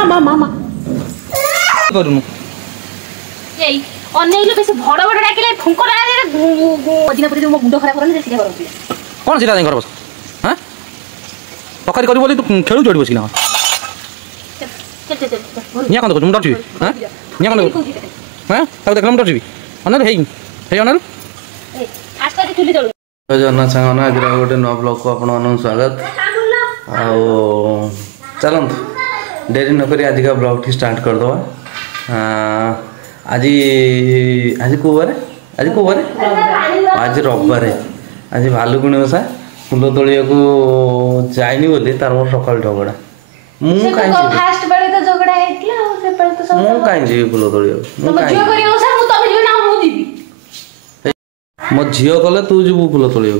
मामा मामा करूनु एई अनेइलो बेसी भड़ भड़ डाकिले फुंको लागे मदिना पुरी मो मुंड खराब करन से करन कौन सीधा नहीं कर बस हां पकड़ी करी बोली तू खेलु जोड़ी बसिना निया कौन मुंड छी हां निया कौन हां ताऊ देखला मुंड छी अनर हेई हे अनर ए आस्ता के चुली जळू जन्ना सांगना आज गोटे नव ब्लॉग को आपण स्वागत आओ चलत डेरी नक आज का ब्लॉग टी स्टार्ट कर दवा आज आज को बारे आज रविवार आज भालुकुणी ओषा फूल तोलिया को जाइनी बोली तार मोर सकाल झगड़ा मु काई फास्ट बेले तो झगड़ा हेतला से पर तो सब मु काई जी फूल तोलिया मु काई जो करी ओषा मु तबे जो ना मु जीबी मो झियो कले तू जीबू फूल तोलिया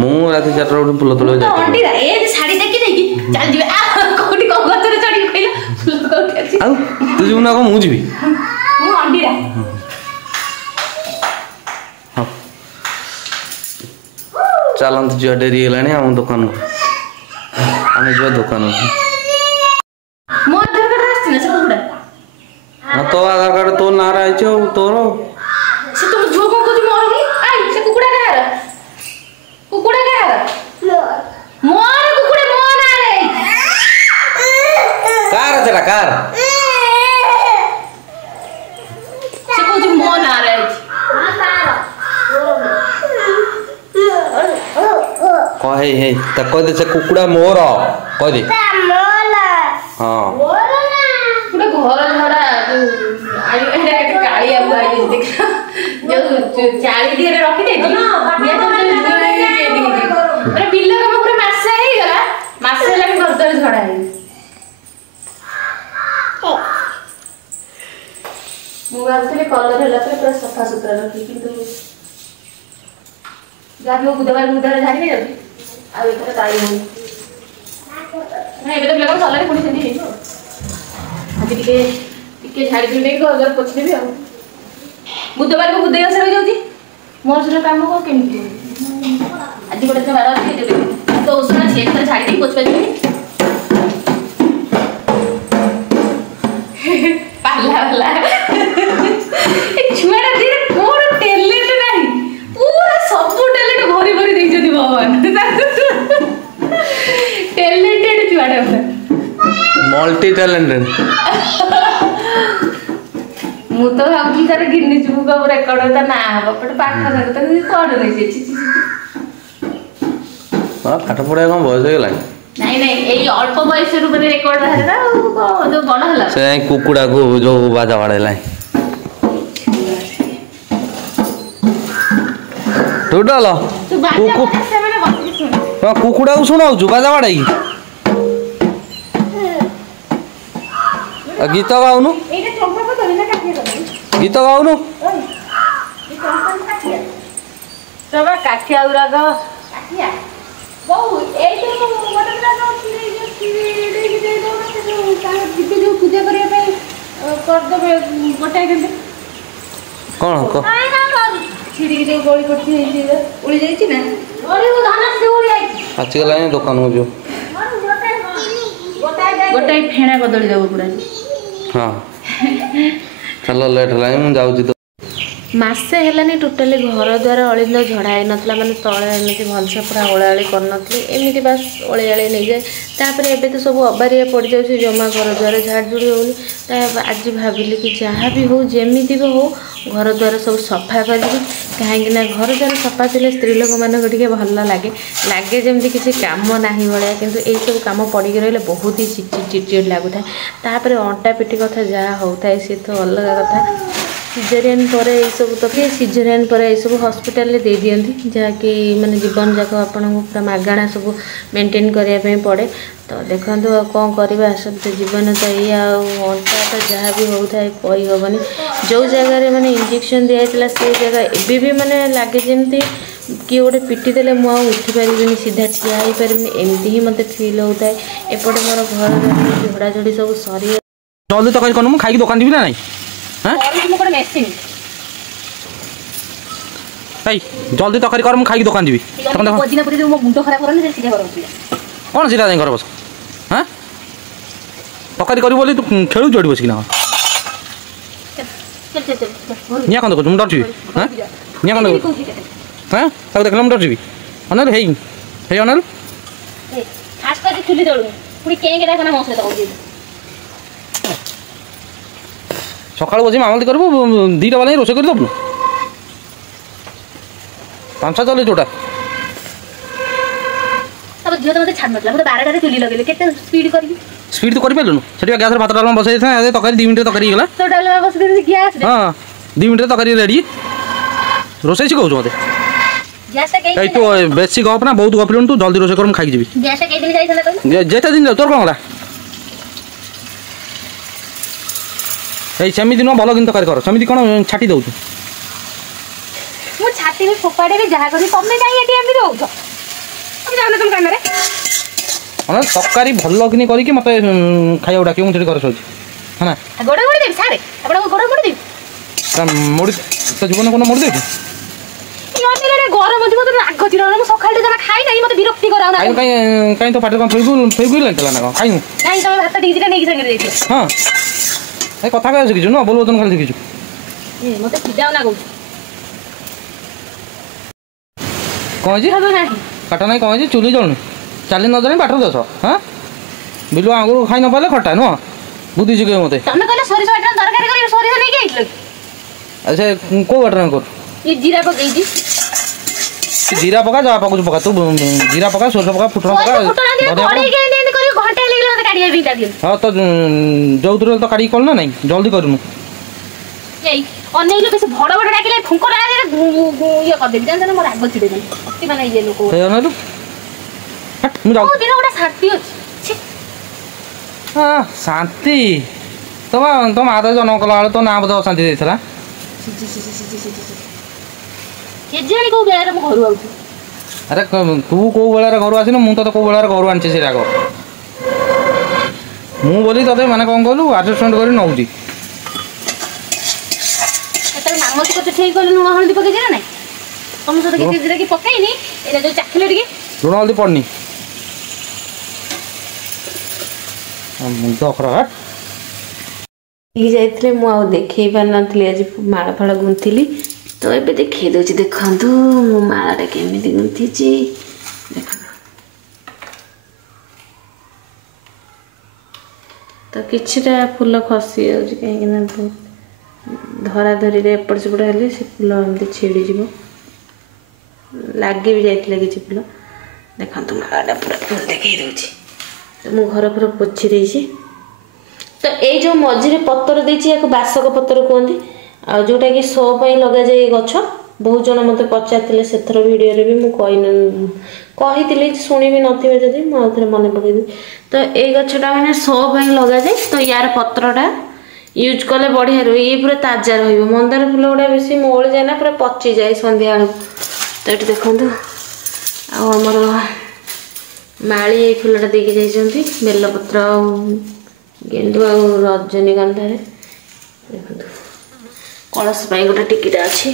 मु राति 4 टा फूल तोलिया जा अंडी रा ए साड़ी देखि देखि चल जीबे आ कोठी को गतरे चढ़ी खइला फूल कोठी अछि आ तू जीबू ना को मु जीबी मु अंडी रा चलत जो डेरी हेलानी हम दुकान को आम जो दुकान मो आधार कार्ड आस्ती ना सब गुडा हाँ तो आधार कार्ड तो ना रहा है तोर से तुम जो को कुछ मोरनी आई से कुकुड़ा का मोर कुकुड़ा मोर आ रे कार तेरा कार से कुछ मोर आ रे हां कार कहे हे त कह दे से कुकुड़ा मोर कह दे हां पूरा घर झड़ा आई एटा के काली आबू आई देख जो चाली दिरे रखी दे दिया तो अरे बिल्लो का पूरा मासे ही गला मासे लगे घर दर झड़ा है मु भाबले कलर होला पूरा सफा सुतरा रखी किंतु जाबी बुधवार बुधवार झाड़ी नहीं जाबी आ एथरा ताई हो नहीं एबे तो लगा सलारे पुणी सेनी हेलो आज टिके झाड़ी दे को अगर पोछ देबी आ बुधवार को बुधे असर हो जाउची मोर से काम को केमती आज गोटे से बार अच्छे देबे तो उसना छेक पर झाड़ी दे पोछ पाबी पाला वाला ए छुआड़ा धीरे कोन टैलेंट नहीं पूरा सब टैलेंट भरी भरी दे जदी भगवान टैलेंटेड छुआड़ा मल्टी टैलेंटेड मु तो भाबी तार गिन्नी बुक का रेकॉर्ड होता ना बट पाठ कर तो कोड नहीं छी छी हां पाठ पढ़े कम बयस हो गेला नहीं नहीं एई अल्प बयस रु बने रेकॉर्ड बाहर ना जो बड़ हला से कुकुड़ा को जो बाजा बाड़ेला तू डालो तू बाजा से मैंने बकरी सुन हां कुकुड़ा को सुनाउ छु बाजा बाड़ाई गीत गाउनु एटा चंपा को धरि ना काटिया दे गीत गाउनु ओए ई चंपा काटिया तबा काटिया उरा ग काटिया बहु ए तो गोटे ना जो पूजा करिया पे कर दबे गोटे देबे कोन को छिड़ी जो गोली पड़ती है उड़ी जाई छी ना अरे वो धान से उड़ी आई आछि गला दुकान हो जो गोटाई फेणा कदली देबो पुरा हां चलो लेट लाइन मु जाउ तो मासे हेलानी टोटाली घर द्वारा अलिंद झड़ा ही नथला माने तळे एमिति भलसे पूरा ओळाळी करनथली एमिति बास ओळाळी नै जाय तापरे एबे तो सब अबारिया पड़ जाउछि जमा घर द्वारा झाड़झुड़ी होनी ता आज भाबिली कि जहाँ भी हो जेमिति भी हो घर द्वारा सब सफा करबी कहीं ना घर द्वारा सफा थिले स्त्री लोक मानक टिके भल लागे लागे जेमति किसी काम नाही भलिया किंतु एई सब काम पड़ी रहले बहुत ही चिड़चिड़ लागुथा तापरे अंटा पिटी कथा जहाँ होता सी तो अलग कथा सिजेरियन पर ये सब तो सिजेरियन पर ये सब हॉस्पिटल दे दियंती जहाँकि माने जीवन जाक आपन पूरा मागणा सब मेंटेन करने पड़े तो देखो कौन करवा आसते जीवन तो ये अंटा तो जहाँ भी होता है कही हेनी जो जगार मैंने इंजेक्शन दिखाई से जगह एबी भी मैंने लगे जमी किए गोटे पिटी देले मु उठी पारि सीधा ठिया हो पारि एमती ही मत फिल होता है एपटे मोर घर झड़ाझड़ी सब सरी जल्दी तक कौन मुझे खाई दुकान जी ना नहीं जल्दी तक कर खाई दुकान जी मुंड खराब कर कौन सीधा नहीं कर बस हाँ ତରକାରୀ କରିବୁ ବୋଲି ତୁ ଖେଳୁଛୁ ଏଠି ବସିକି ନା ନିଆଁ କ'ଣ ଦେଖୁଛୁ ମୁଁ ଡରୁଛି ହଁ ନିଆଁ କ'ଣ ଦେଖୁଛୁ ହଁ ତାକୁ ଦେଖିଲେ ମୁଁ ଡରୁଛି ଅନାରୁ ହେଇ ହେଇ ଅନାରୁ ଚୁଲି ତଳୁ ପୁଣି କେଁ ଡାକନା ମୋ ସହିତ ସକାଳୁ ବସି ମାମଲତି କରିବୁ 2ଟା ବେଳେ ରୋଷେଇ କରି ଦେବୁନୁ ପାଞ୍ଚ ଚଲେଇ ଯୋଉଟା ଝିଅ ତ ମୋତେ ଛାଡ଼ି ନଥିଲା ମୋତେ 12ଟାରେ ଚୁଲି ଲଗେଇଲେ କେତେ ସ୍ପିଡ୍ କରିବି ସ୍ପିଡ୍ ତୁ କରିପାରିଲୁନୁ ସେଠି ଗ୍ୟାସ୍ରେ ଭାତ ଡାଲମା ବସାଇ ଦେଇଥାଏ ତରକାରୀ 2 ମିନିଟ୍ରେ ତରକାରୀ ହେଇଗଲା ତ ଡାଲମା ବସେଇ ଗ୍ୟାସ୍ ହଁ 2 ମିନିଟ୍ରେ ତରକାରୀ ରେଡ଼ି ରୋଷେଇ ଶିଖାଉଛୁ ମୋତେ ଗ୍ୟାସ୍ଟା କେଇ এই তো বেশি গপ না বহুত গপিলুন তু জলদি রোষেই করম খাই যাবি গ্যাসটা কেই দিন যাইছলা কই যেতে দিন তোর কোন হলা এই সেমিতি ন ভালো দিন তরকারি কর সেমিতি কোন ছাটি দউছু মু ছাটি বি ফোপাড়ে বি যাহা করি তমে যাই এটি এমনি রହୁଛ আমি জানো তুমি কামরে অন তরকারি ভালো কিনি করি কি মতে খাইয়া ডাকি মু সেটি করে সউছি হনা গোড়া গোড়ি দেব সারে আপন গোড়া গোড়ি দেব মোড়ি তো জীবন কোন মোড়ি দেবি নদিরে গরম মধ্যে মতে রাগ ছিল না মু সকালে জমা খাই নাই মতে বিরক্তি করাও না কাই কাই কাই তো পাটে কোন ফেগুল লাগতলা না কাই নাই তুমি ভাত ডিজিটা নেকি সঙ্গে দেইছি হ্যাঁ এই কথা কই শিখিছু না বলবো তুমি খালি শিখিছু মতে খিদাও না কইছি কই জি খাবো নাই কাটা নাই কই জি চুলি জলনি চালি ন জানি বাটর দছ হ্যাঁ বিলু আঙ্গুর খাই ন পালে খটা ন বুদ্ধি শিখে মতে তুমি কইলে সরিষা বাটন তরকারি করি সরিষা নেকি আইছিল আচ্ছা কো বাটর কর ये जीरा पकईजी जीरा पका जा पका पका तू जीरा पका सोरस पका फुटन पका घड़ी के ने करी घंटा लागले मते काढिया बिटा दियो हां तो जौतुर तो काढी कोन ना नहीं जल्दी करनु एई अन्य लोग से बड़ बड़ डाकिले फुंको डाले ये कर देबी जान मोर आगो छिडे अति माने ये लोग हे अनलु हट मु जाऊ दिन ओडा शांति अछि हां शांति तुम आधा जन्म कला तो ना बद शांति देथला के जानी को बेला म घर आउछु अरे तू को बेला रे घर आसिन मु तो को बेला रे घर आनछि से राग मु बोली तते माने कोन कहलु एडजस्टमेंट करी नउजी एतर मामो को ठीक कहलु नुवा हल्दी पके जरा नै तुम सते के जरा की पकाइनी एला जो चाखले टिके लुण हल्दी पड़नी मु तो खरा जाइए मु देखे पार नी आज माला फाड़ गुंथिली तो ये देखी दूसरी देखु मो मालाटा केमी गुंथी देख तो किछटा फूल खसी जाऊँ कहीं धरा धरी एपट सेपट हेले से फूल एमती छिड़ीज लगे भी जाइए किसी फूल देखु मालाटा पूरा फूल देखी दूसरी तो मु घर पूरा पोछि देछि तो ये जो मझे पतर देती या बासक पतर कहते आ जोटा कि शो लगा जाए गछ बहुत जन मत पचारे से भिडियो भी मुझे शुणी भी नथिबे जदि मुझे मन पकईदी तो ये गछटा मैंने शो लगा जाए तो यार पत्रटा यूज कले बढ़िया रही ये पूरा ताजा रंदार फूल गुड़ा बेस मौली जाए ना पूरा पची जाए सन्ध्या बेलू तो ये देखो आमर माली ये फूलटा देके जाइए बेलपत्र गेंदु आ रजनीगंधा देखो कलश गोटे टिकिटा अच्छी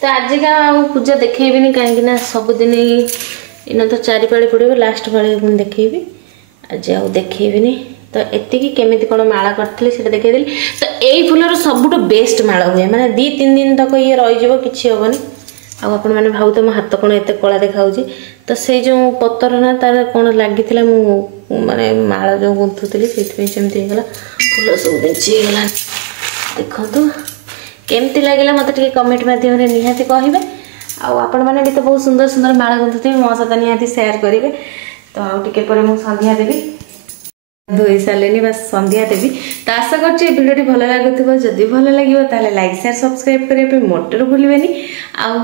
तो आजिका पूजा देखेबी कहीं सबुदिन इन तो 4 पाଳି पड़े लास्ट पाଳି पुणी देखेबी आज आ देखेबी तो एतिकी केमी कौन माला करी से देखी तो यही फूलर सबुठ बेस्ट माला हुए मैंने 2-3 दिन तक ये रही कि हेनी आपण मैंने भाव तो मो हाथ कौन एत कला देखा तो से जो पतर ना तार कौन लगी माने माला जो गुंथुली से होगला फूल सब दिगला देखु केमती लगे मत कमेंट मध्यम निहाती कहे आपण मैंने भी तो बहुत सुंदर सुंदर माला गुंथुवे मो सहित निहाती शेयर करेंगे तो आगे मुझे संध्या देवी धोई सारे बस संध्या देवी तो आशा करडी भल लगुव जदि भल लगे ताले लाइक शेयर सब्सक्राइब करने मोटर भूलें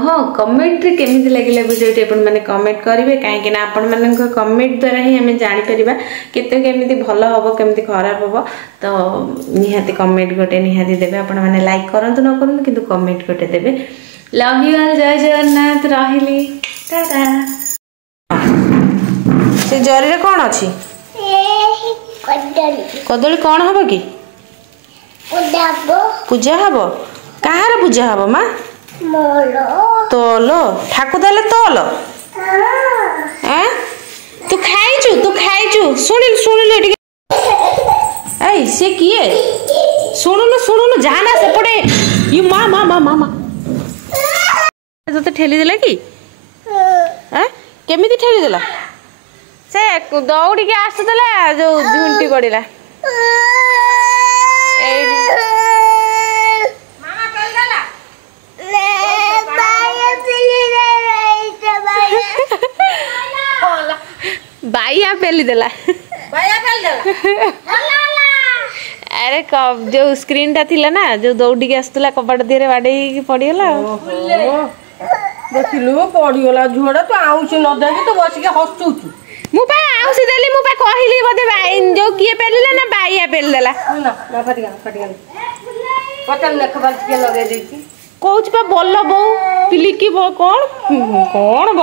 हाँ कमेंट केमी लगे भिडियोटी मैंने कमेंट करेंगे कहीं आपण मान कमेंट द्वारा ही आम जापर केमी भल हम केमी खराब हम तो निहाती कमेंट गोटे निहाती देवे आपण मैंने लाइक करूँ न करूँ कि कमेंट गोटे देवे लव यू ऑल जय जगन्नाथ रही टाटा से जरी कौन अच्छी कदली कौन हम कि पूजा हम कहार पूजा हम माँ तोल ठाकुर देले तोल तू खाइचु शुणिलु टिके ए से किए शुणुनु जाना सेपटे ये माँ माँ माँ माँ माँ तो ठेली देला कि केमिति ठेली देला से दौड़ी के आसुला जो झुंटी पड़िला बाइया पेली देला अरे कब जो स्क्रीन टा थिला ना जो दौड़ी के आसुला कपाट दिरे बाडे पड़ीगला देखिलु पड़ीगला झोड़ा तो आउछ न देखि तो बस के हसुछु मु पा आउसी देली मु पा कहली बदे बाई जो किए पेलिला ना बाइया पेल देला ना फटिगला पतल लेख बाज के लगे देती कोच पा बोल बो पिली की बो कौन